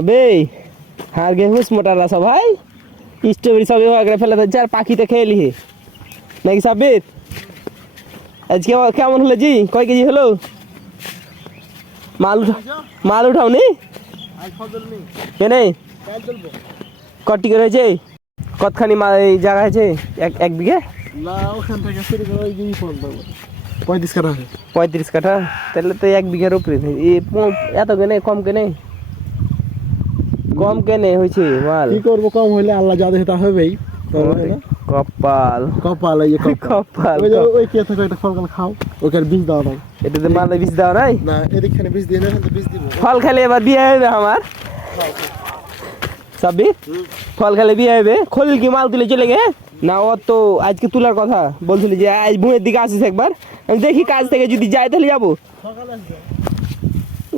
अबे हार गए हुस मोटारा सब भाई स्ट्रॉबेरी सब এভাবে ফেলে দিচ্ছে আর পাখিতে খেয়ে লিহে নাকি সাবিত আজকে কেমন হলো জি কয় কেজি হলো মাল উঠাওনি আজ ফজল নেই কেনে কাল চলবো কটি করে হয়েছে কতখানি এই জায়গা আছে এক বিঘে না ওখান থেকে শুরু করে ওই দিনই ফোন দেবো 35 কাঠা 35 কাঠা তাহলে তো এক বিঘার উপরে এত কেনে কম কেনে কম কেনে হয়েছে মাল কি করবো কম হইলে আল্লাহ যা দেখে তা হবেই কপাল কপাল এই কপাল ওই কে থেকে একটা ফল খাও ওকে আর বীজ দাও না এটাতে মালে বীজ দাও নাই না এদিকখানে বীজ দিয়ে না বীজ দিব ফল খেলে এবার বিয়ে হবে আমার সাবি ফল খেলে বিয়ে হবে খলিল কি মাল তুলে চলে গে না ও তো আজকে তোলার কথা বলছিলি যে আজ ভুঁয়ের দিকে আসিস একবার আমি দেখি কাজ থেকে যদি যাই তাহলে যাবো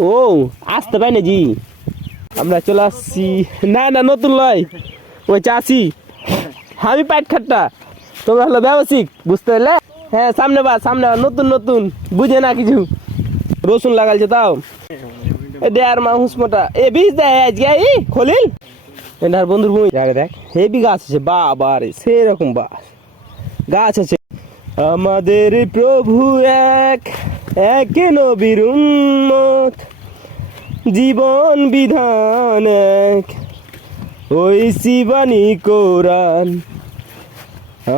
ও আসতে পাই না জি আমরা চলে আসছি না না নতুন লয় ওই চাষি আমি পাইট খাট্টা তোমরা হলো ব্যবসায়িক বুঝতে পারলে হ্যাঁ সামনে নতুন নতুন বুঝে না কিছু রসুন লাগালছে তাও দেয়ার মাহুস মোটা এ বীজ দেয় আজকে এই খলিল এনার বন্ধুর ভূমি দেখ হেবি গাছ আছে বাবা রে সেরকম গাছ আছে আমাদের প্রভু এক নবীর উম্মত জীবন বিধান এক ওই শিবানী কোরআন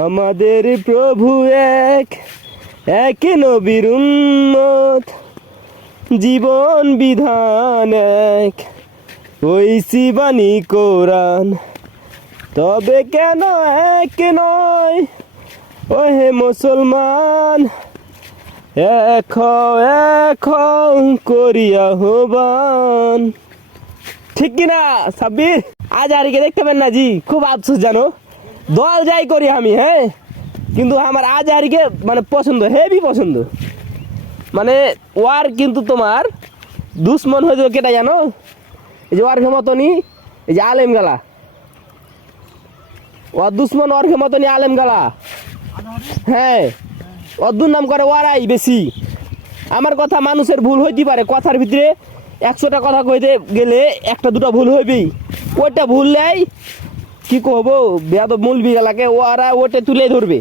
আমাদের প্রভু এক নবীর উম্মত জীবন বিধান এক ওই শিবানী কোরআন তবে কেন এক নয় ও হে মুসলমান এক করিয়া হবান ঠিক কিনা সাব্বির আজ আরিকে দেখতে পেন না জি খুব আফসোস জানো দল যাই করি আমি হ্যাঁ কিন্তু আমার আজ আরিকে মানে পছন্দ হেভি পছন্দ মানে ওয়ার কিন্তু তোমার দুশ্মন হয়ে যাবে কেটা জানো এই যে ওয়ার্ঘে মতনই এই যে আলেম গালা ওর দুশ্মন ওয়ার্ঘে মতনই আলেম গালা হ্যাঁ অদ্দুর নাম করে ওয়ারাই বেশি আমার কথা মানুষের ভুল হইতে পারে কথার ভিতরে 100টা কথা কইতে গেলে একটা দুটা ভুল হইবেই ওইটা ভুল নেই কি কহবো বেয়াদব মূলবি গালাকে ওরা ওটা তুলে ধরবে